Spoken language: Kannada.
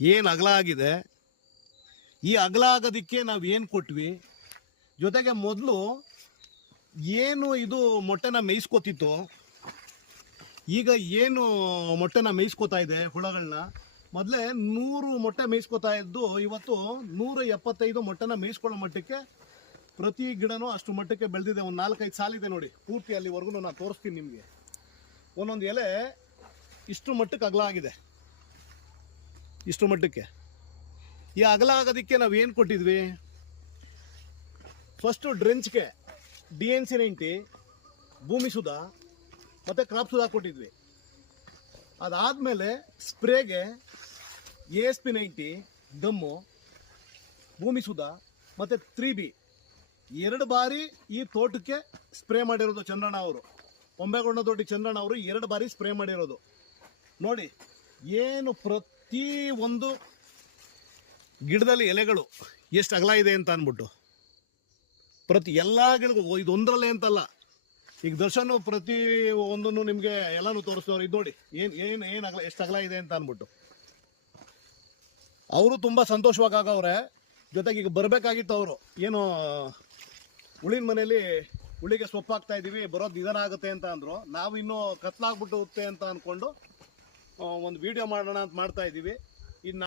ಏನು ಅಗಲ ಆಗಿದೆ. ಈ ಅಗಲ ಆಗೋದಕ್ಕೆ ನಾವು ಏನು ಕೊಟ್ವಿ, ಜೊತೆಗೆ ಮೊದಲು ಏನು ಇದು ಮೊಟ್ಟೆನ ಮೇಯಿಸ್ಕೋತಿತ್ತು, ಈಗ ಏನು ಮೊಟ್ಟೆನ ಮೇಯಿಸ್ಕೋತಾ ಇದೆ ಹುಳಗಳನ್ನ. ಮೊದಲೇ 100 ಮೊಟ್ಟೆ ಮೇಯಿಸ್ಕೋತಾ ಇದ್ದು ಇವತ್ತು 175 ಮೊಟ್ಟೆನ ಮೇಯಿಸ್ಕೊಳ್ಳೋ ಮಟ್ಟಕ್ಕೆ ಪ್ರತಿ ಗಿಡನೂ ಅಷ್ಟು ಮಟ್ಟಕ್ಕೆ ಬೆಳೆದಿದೆ. ಒಂದು 4-5 ಸಾಲಿದೆ ನೋಡಿ, ಪೂರ್ತಿ ಅಲ್ಲಿವರೆಗೂ ನಾನು ತೋರಿಸ್ತೀನಿ ನಿಮಗೆ. ಒಂದೊಂದು ಎಲೆ ಇಷ್ಟು ಮಟ್ಟಕ್ಕೆ ಅಗಲ ಆಗಿದೆ, ಇಷ್ಟು ಮಟ್ಟಕ್ಕೆ. ಈ ಅಗಲ ಆಗೋದಕ್ಕೆ ನಾವು ಏನು ಕೊಟ್ಟಿದ್ವಿ, ಫಸ್ಟು ಡ್ರೆಂಚ್ಗೆ DNC 90, ಭೂಮಿ ಸುಧಾ ಮತ್ತು ಕ್ರಾಪ್ ಸುಧಾ ಕೊಟ್ಟಿದ್ವಿ. ಅದಾದಮೇಲೆ ಸ್ಪ್ರೇಗೆ ASP 90, ದಮ್ಮು, ಭೂಮಿ ಸುಧಾ ಮತ್ತು 3B 2 ಬಾರಿ ಈ ತೋಟಕ್ಕೆ ಸ್ಪ್ರೇ ಮಾಡಿರೋದು ಚಂದ್ರಣ್ಣ ಅವರು. ಕೊಂಬೆಗೊಂಡ ತೋಟಕ್ಕೆ ಚಂದ್ರಣ್ಣ ಅವರು 2 ಬಾರಿ ಸ್ಪ್ರೇ ಮಾಡಿರೋದು. ನೋಡಿ ಏನು ಪ್ರತಿ ಒಂದು ಗಿಡದಲ್ಲಿ ಎಲೆಗಳು ಎಷ್ಟು ಅಗಲ ಇದೆ ಅಂತ ಅಂದ್ಬಿಟ್ಟು. ಪ್ರತಿ ಎಲ್ಲ ಗಿಡಗಳು ಇದೊಂದರಲ್ಲೇ ಅಂತಲ್ಲ. ಈಗ ದರ್ಶನ್ ಪ್ರತಿ ಒಂದನ್ನು ನಿಮಗೆ ಎಲ್ಲನೂ ತೋರಿಸ್ತವ್ರು. ಇದು ನೋಡಿ ಏನು ಅಗಲ, ಎಷ್ಟು ಅಗಲ ಇದೆ ಅಂತ ಅಂದ್ಬಿಟ್ಟು. ಅವರು ತುಂಬ ಸಂತೋಷವಾಗವ್ರೆ. ಜೊತೆಗೆ ಈಗ ಬರಬೇಕಾಗಿತ್ತು ಅವರು, ಏನು ಹುಳಿನ ಮನೇಲಿ ಹುಳಿಗೆ ಸೊಪ್ಪು ಹಾಕ್ತಾ ಇದ್ದೀವಿ, ಬರೋದು ನಿಧಾನ ಆಗುತ್ತೆ ಅಂತ ಅಂದರು. ನಾವು ಇನ್ನೂ ಕತ್ಲಾಗ್ಬಿಟ್ಟು ಹೋಗುತ್ತೆ ಅಂತ ಅಂದ್ಕೊಂಡು ಒಂದು ವಿಡಿಯೋ ಮಾಡೋಣ ಅಂತ ಮಾಡ್ತಾ ಇದ್ದೀವಿ. ಇನ್ನು